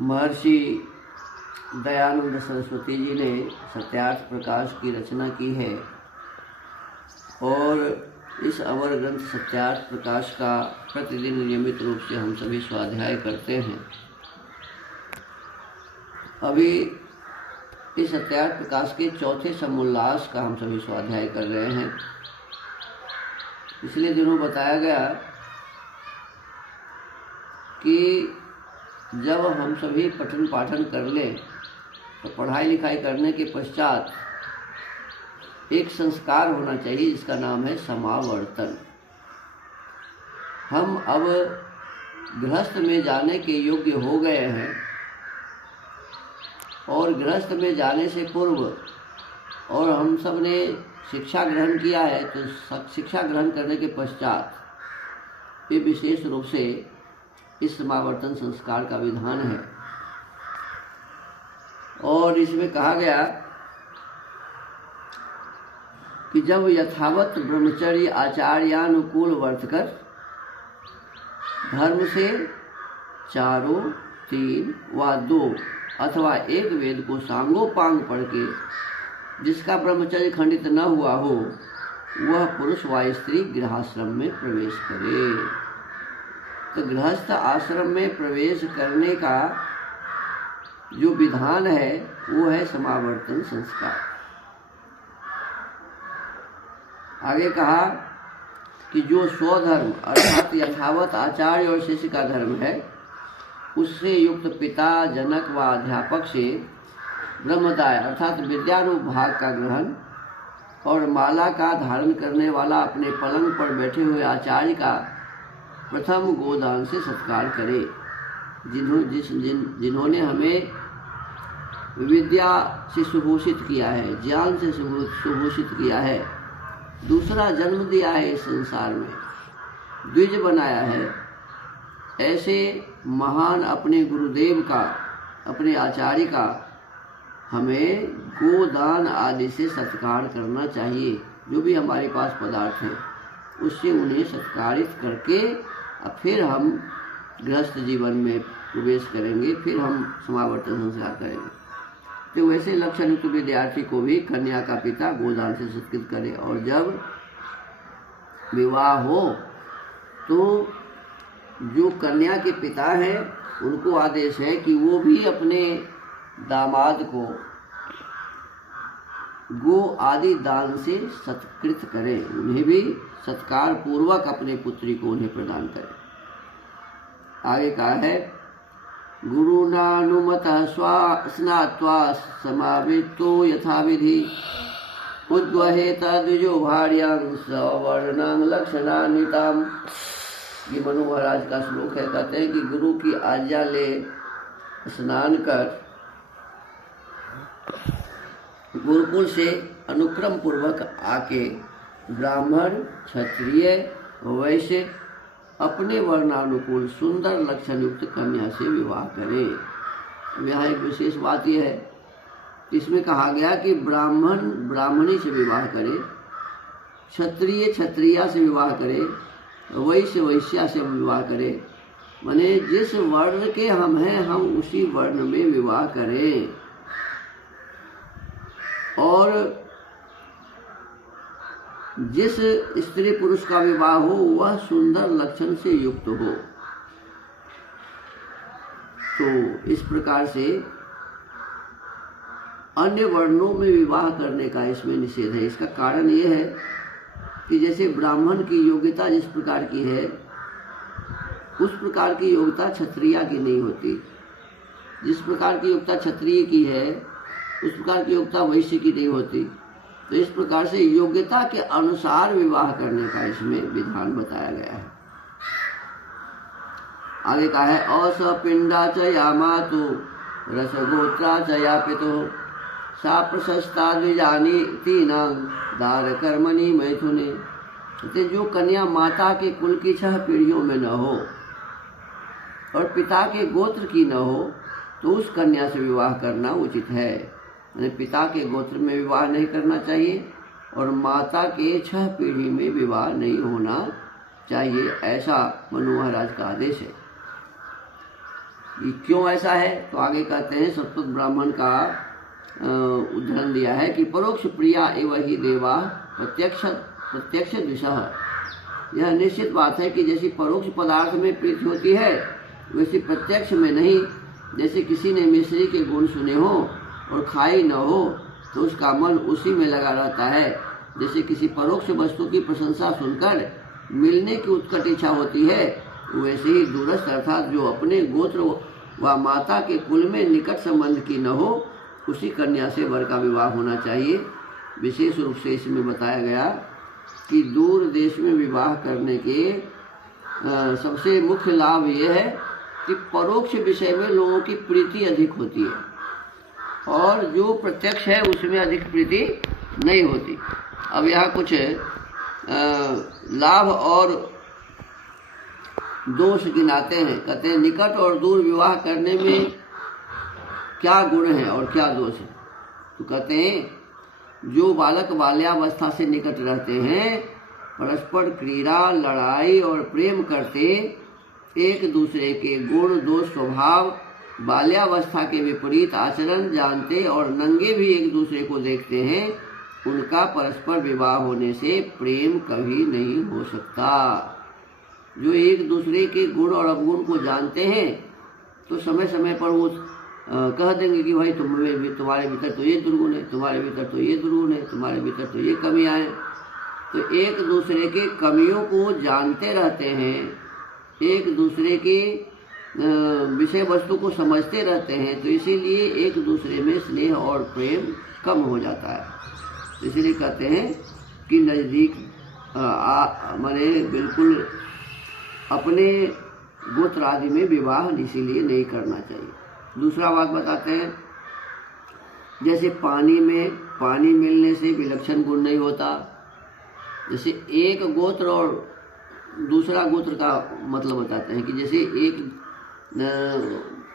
महर्षि दयानंद सरस्वती जी ने सत्यार्थ प्रकाश की रचना की है और इस अमर ग्रंथ सत्यार्थ प्रकाश का प्रतिदिन नियमित रूप से हम सभी स्वाध्याय करते हैं। अभी इस सत्यार्थ प्रकाश के चौथे समोल्लास का हम सभी स्वाध्याय कर रहे हैं। पिछले दिनों बताया गया कि जब हम सभी पठन पाठन कर लें तो पढ़ाई लिखाई करने के पश्चात एक संस्कार होना चाहिए जिसका नाम है समावर्तन। हम अब गृहस्थ में जाने के योग्य हो गए हैं और गृहस्थ में जाने से पूर्व और हम सब ने शिक्षा ग्रहण किया है, तो शिक्षा ग्रहण करने के पश्चात ये विशेष रूप से इस समावर्तन संस्कार का विधान है। और इसमें कहा गया कि जब यथावत ब्रह्मचर्य आचार्यानुकूल वर्तकर धर्म से चारों, 3 व 2 अथवा एक वेद को सांगोपांग पढ़ के जिसका ब्रह्मचर्य खंडित न हुआ हो, वह पुरुष व स्त्री गृहाश्रम में प्रवेश करे। तो गृहस्थ आश्रम में प्रवेश करने का जो विधान है वो है समावर्तन संस्कार। आगे कहा कि जो स्वधर्म अर्थात यथावत आचार्य और शिष्य का धर्म है, उससे युक्त पिता, जनक व अध्यापक से ब्रह्मदाय अर्थात विद्यारूप भाग का ग्रहण और माला का धारण करने वाला अपने पलंग पर बैठे हुए आचार्य का प्रथम गोदान से सत्कार करे। जिन्होंने हमें विद्या से सुभूषित किया है, ज्ञान से सुभूषित किया है, दूसरा जन्म दिया है इस संसार में, द्विज बनाया है, ऐसे महान अपने गुरुदेव का, अपने आचार्य का हमें गोदान आदि से सत्कार करना चाहिए। जो भी हमारे पास पदार्थ है उससे उन्हें सत्कारित करके फिर हम गृहस्थ जीवन में प्रवेश करेंगे, फिर हम समावर्तन संस्कार करेंगे। तो वैसे लक्षण युक्त विद्यार्थी को भी कन्या का पिता गोदान से सत्कृत करे। और जब विवाह हो तो जो कन्या के पिता हैं उनको आदेश है कि वो भी अपने दामाद को गो आदि दान से सत्कृत करें, उन्हें भी सत्कार पूर्वक अपने पुत्री को उन्हें प्रदान करें। आगे कहा है गुरुनानुमतः स्नात्वा समावितो यथाविधि उद्वहेत द्विजो भार्यां सवर्णां लक्षणान्विताम्। ये मनु महाराज का श्लोक है। कहते हैं कि गुरु की आज्ञा ले स्नान कर गुरुकुल से अनुक्रम पूर्वक आके ब्राह्मण, क्षत्रिय, वैश्य अपने वर्णानुकूल सुंदर लक्षण युक्त कन्या से विवाह करें। यहाँ एक विशेष बात यह है, इसमें कहा गया कि ब्राह्मण ब्राह्मणी से विवाह करे, क्षत्रिय क्षत्रिया से विवाह करे, वैश्य वैश्या से विवाह करे। माने जिस वर्ण के हम हैं हम उसी वर्ण में विवाह करें और जिस स्त्री पुरुष का विवाह हो वह सुंदर लक्षण से युक्त हो। तो इस प्रकार से अन्य वर्णों में विवाह करने का इसमें निषेध है। इसका कारण ये है कि जैसे ब्राह्मण की योग्यता जिस प्रकार की है उस प्रकार की योग्यता क्षत्रिय की नहीं होती। जिस प्रकार की योग्यता क्षत्रिय की है उस प्रकार की योग्यता वैश्य की नहीं होती। तो इस प्रकार से योग्यता के अनुसार विवाह करने का इसमें विधान बताया गया है। आगे कहा है असपिंडा च या मातु रसगोत्रा च या पितु सा प्रशस्ता द्विजानी तीनां दार कर्मणि मैथुने। तो जो कन्या माता के कुल की 6 पीढ़ियों में न हो और पिता के गोत्र की न हो तो उस कन्या से विवाह करना उचित है। पिता के गोत्र में विवाह नहीं करना चाहिए और माता के 6 पीढ़ी में विवाह नहीं होना चाहिए, ऐसा मनु महाराज का आदेश है। कि क्यों ऐसा है, तो आगे कहते हैं सतत ब्राह्मण का उदाहरण दिया है कि परोक्ष प्रिया एव ही देवा प्रत्यक्ष द्विषः। यह निश्चित बात है कि जैसी परोक्ष पदार्थ में प्रीति होती है वैसी प्रत्यक्ष में नहीं। जैसे किसी ने मिश्री के गुण सुने हो और खाई न हो तो उसका मन उसी में लगा रहता है। जैसे किसी परोक्ष वस्तु की प्रशंसा सुनकर मिलने की उत्कट इच्छा होती है, वैसे ही दूरस्थ अर्थात जो अपने गोत्र व माता के कुल में निकट संबंध की न हो उसी कन्या से वर का विवाह होना चाहिए। विशेष रूप से इसमें बताया गया कि दूर देश में विवाह करने के सबसे मुख्य लाभ यह है कि परोक्ष विषय में लोगों की प्रीति अधिक होती है और जो प्रत्यक्ष है उसमें अधिक प्रीति नहीं होती। अब यहाँ कुछ लाभ और दोष गिनाते हैं। कहते हैं निकट और दूर विवाह करने में क्या गुण है और क्या दोष है। तो कहते हैं जो बालक बाल्यावस्था से निकट रहते हैं, परस्पर क्रीड़ा लड़ाई और प्रेम करते, एक दूसरे के गुण दोष स्वभाव बाल्यावस्था के विपरीत आचरण जानते और नंगे भी एक दूसरे को देखते हैं, उनका परस्पर विवाह होने से प्रेम कभी नहीं हो सकता। जो एक दूसरे के गुण और अवगुण को जानते हैं तो समय समय पर वो कह देंगे कि भाई तुम्हारे भीतर तो ये दुर्गुण है, तुम्हारे भीतर तो ये दुर्गुण है, तुम्हारे भीतर तो ये कमियां हैं। तो एक दूसरे के कमियों को जानते रहते हैं, एक दूसरे के विषय वस्तु को समझते रहते हैं, तो इसीलिए एक दूसरे में स्नेह और प्रेम कम हो जाता है। इसलिए कहते हैं कि नज़दीक माने बिल्कुल अपने गोत्र आदि में विवाह इसीलिए नहीं करना चाहिए। दूसरा बात बताते हैं, जैसे पानी में पानी मिलने से विलक्षण गुण नहीं होता। जैसे एक गोत्र और दूसरा गोत्र का मतलब बताते हैं कि जैसे एक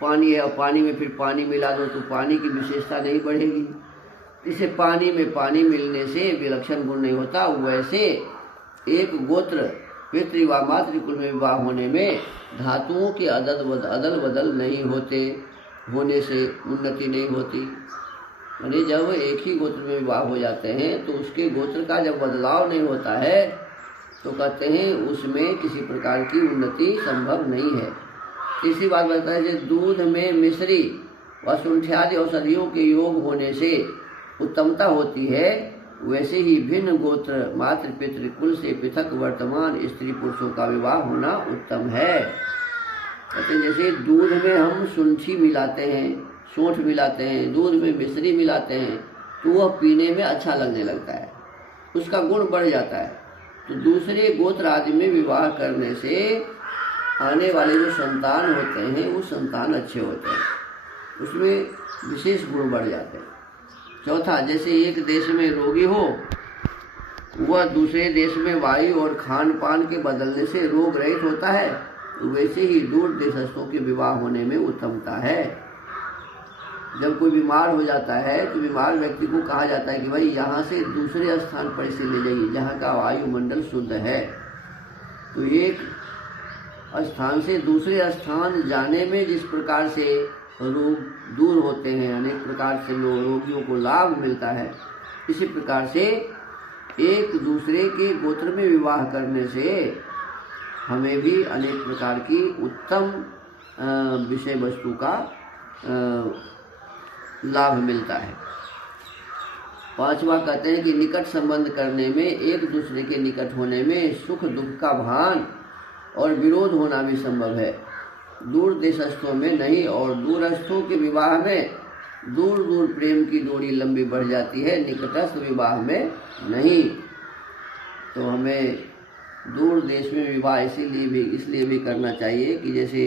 पानी है और पानी में फिर पानी मिला दो तो पानी की विशेषता नहीं बढ़ेगी। इसे पानी में पानी मिलने से विलक्षण गुण नहीं होता, वैसे एक गोत्र पितृ व मातृकुल में विवाह होने में धातुओं के अदल बदल नहीं होने से उन्नति नहीं होती। यानी जब एक ही गोत्र में विवाह हो जाते हैं तो उसके गोत्र का जब बदलाव नहीं होता है तो कहते हैं उसमें किसी प्रकार की उन्नति संभव नहीं है। तीसरी बात बताते हैं जैसे दूध में मिश्री व सुंठियादि औषधियों के योग होने से उत्तमता होती है, वैसे ही भिन्न गोत्र मातृ पितृ कुल से पृथक वर्तमान स्त्री पुरुषों का विवाह होना उत्तम है। कहते हैं जैसे दूध में हम सुंठी मिलाते हैं, सोंठ मिलाते हैं, दूध में मिश्री मिलाते हैं तो वह पीने में अच्छा लगने लगता है, उसका गुण बढ़ जाता है। तो दूसरे गोत्र आदि में विवाह करने से आने वाले जो संतान होते हैं वो संतान अच्छे होते हैं, उसमें विशेष गुण बढ़ जाते हैं। चौथा, जैसे एक देश में रोगी हो वह दूसरे देश में वायु और खान पान के बदलने से रोग रहित होता है, वैसे ही दूर देशस्थों के विवाह होने में उत्तमता है। जब कोई बीमार हो जाता है तो बीमार व्यक्ति को कहा जाता है कि भाई यहाँ से दूसरे स्थान पर इसे ले जाइए जहाँ का वायुमंडल शुद्ध है। तो एक स्थान से दूसरे स्थान जाने में जिस प्रकार से रोग दूर होते हैं, अनेक प्रकार से रोगियों को लाभ मिलता है, इसी प्रकार से एक दूसरे के गोत्र में विवाह करने से हमें भी अनेक प्रकार की उत्तम विषय वस्तु का लाभ मिलता है। पांचवा कहते हैं कि निकट संबंध करने में एक दूसरे के निकट होने में सुख दुख का भान और विरोध होना भी संभव है, दूर देशस्थों में नहीं। और दूरस्थों के विवाह में दूर दूर प्रेम की डोरी लंबी बढ़ जाती है, निकटस्थ विवाह में नहीं। तो हमें दूर देश में विवाह इसलिए भी करना चाहिए कि जैसे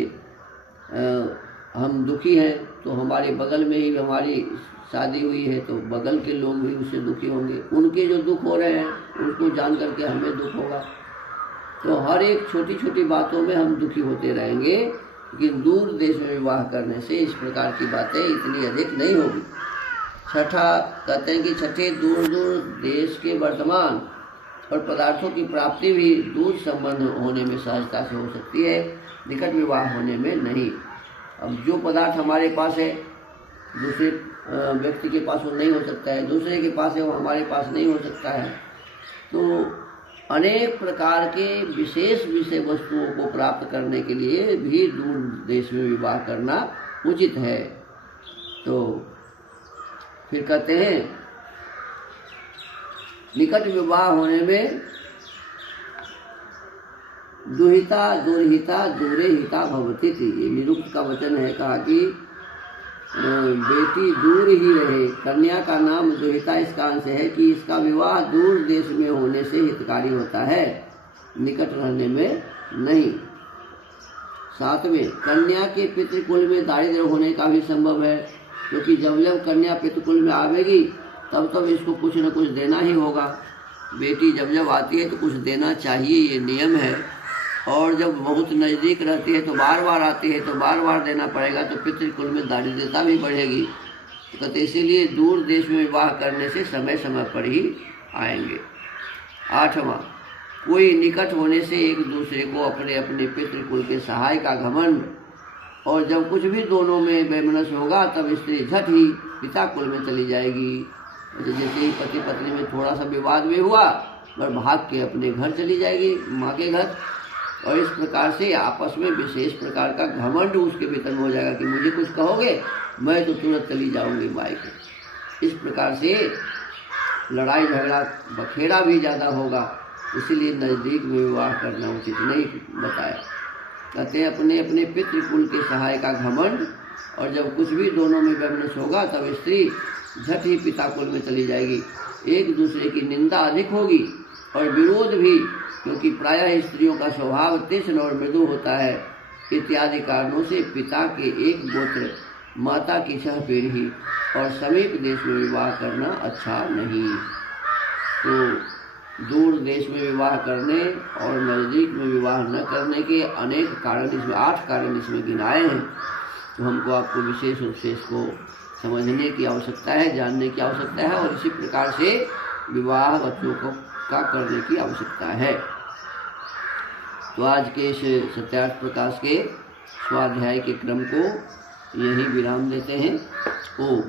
हम दुखी हैं तो हमारे बगल में ही हमारी शादी हुई है तो बगल के लोग भी उससे दुखी होंगे, उनके जो दुख हो रहे हैं उनको जान करके हमें दुख होगा। तो हर एक छोटी छोटी बातों में हम दुखी होते रहेंगे, लेकिन दूर देश में विवाह करने से इस प्रकार की बातें इतनी अधिक नहीं होगी। छठा कहते हैं कि छठे, दूर दूर देश के वर्तमान और पदार्थों की प्राप्ति भी दूर संबंध होने में सहजता से हो सकती है, निकट विवाह होने में नहीं। अब जो पदार्थ हमारे पास है दूसरे व्यक्ति के पास वो नहीं हो सकता है, दूसरे के पास है वो हमारे पास नहीं हो सकता है। तो अनेक प्रकार के विशेष विषय वस्तुओं को प्राप्त करने के लिए भी दूर देश में विवाह करना उचित है। तो फिर कहते हैं निकट विवाह होने में दुहिता दुर्हिता दूरे हिता भवति थी। ये निरुक्त का वचन है। कहा कि बेटी दूर ही रहे। कन्या का नाम दुहिता इस कारण से है कि इसका विवाह दूर देश में होने से हितकारी होता है, निकट रहने में नहीं। 7वें, कन्या के पितृकुल में दारिद्र्य होने का भी संभव है, क्योंकि जब जब कन्या पितृकुल में आवेगी तब तब इसको कुछ न कुछ देना ही होगा। बेटी जब जब आती है तो कुछ देना चाहिए, ये नियम है। और जब बहुत नज़दीक रहती है तो बार बार आती है तो बार बार देना पड़ेगा, तो पितृकुल में दारिद्र्यता भी बढ़ेगी। तो इसीलिए दूर देश में विवाह करने से समय समय पर ही आएंगे। 8वां, कोई निकट होने से एक दूसरे को अपने अपने पितृकुल के सहाय का घमंड, और जब कुछ भी दोनों में वैमनस्य होगा तब स्त्री झट ही पिता कुल में चली जाएगी। जैसे ही पति पत्नी में थोड़ा सा विवाद में हुआ और भाग के अपने घर चली जाएगी, माँ के घर। और इस प्रकार से आपस में विशेष प्रकार का घमंड उसके भीतर में हो जाएगा कि मुझे कुछ कहोगे मैं तो तुरंत चली जाऊंगी मायके। इस प्रकार से लड़ाई झगड़ा बखेड़ा भी ज़्यादा होगा, इसीलिए नज़दीक में विवाह करना उचित नहीं बताया। कहते हैं अपने अपने पितृकुल के सहाय का घमंड, और जब कुछ भी दोनों में वैमनस्य होगा तब स्त्री झट ही पिता कुल में चली जाएगी। एक दूसरे की निंदा अधिक होगी और विरोध भी, क्योंकि प्रायः स्त्रियों का स्वभाव तीक्ष्ण और मृदु होता है। इत्यादि कारणों से पिता के एक गोत्र माता की सहपीढ़ी और समीप देश में विवाह करना अच्छा नहीं। तो दूर देश में विवाह करने और नज़दीक में विवाह न करने के अनेक कारण इसमें 8 कारण इसमें गिनाए हैं। तो हमको आपको विशेष रूप से इसको समझने की आवश्यकता है, जानने की आवश्यकता है, और इसी प्रकार से विवाह बच्चों को का करने की आवश्यकता है। तो आज के इस सत्यार्थ प्रकाश के स्वाध्याय के क्रम को यही विराम देते हैं। ओम।